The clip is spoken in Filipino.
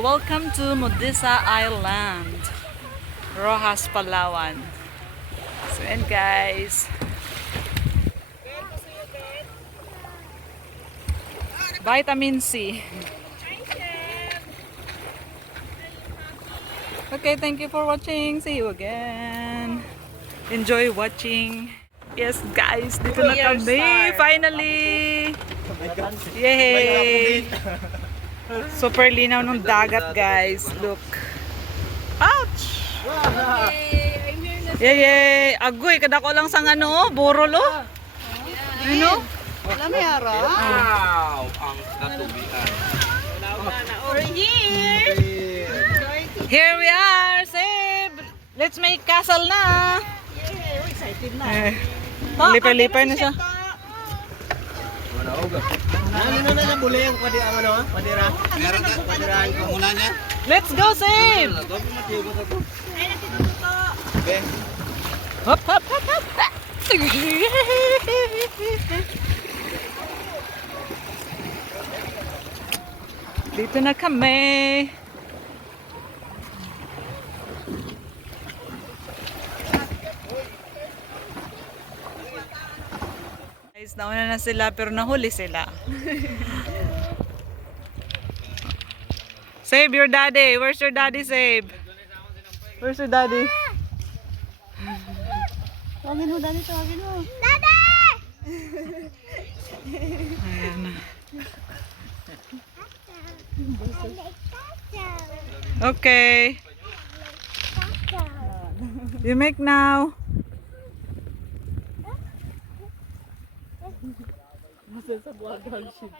So welcome to Modesa Island, Rojas, Palawan. So and guys, vitamin C. Okay, thank you for watching. See you again. Enjoy watching. Yes guys, dito na kami. Finally! Yay! Super linaw ng dagat guys. Look. Ouch! Yay! Agoy, kada ko lang sang ano, burol oh. You know? Wala may ara. Wow! Ang katubigan. We're here. Here we are, Seb! Let's make castle na! Yeah, we're excited na. Lipay-lipay na siya. Ano na buli ang padira? Meron ka padirahan ko muna niya. Let's go, Seb! Okay. Hop, hop, hop, hop! Dito na kami. Guys, nauna na sila pero nahuli sila. Save your daddy. Where's your daddy, Save? Where's your daddy? Tawagin mo, Dali, tawagin mo. Ayan na. Okay. You make now. Masa sa buwag-buwag siya.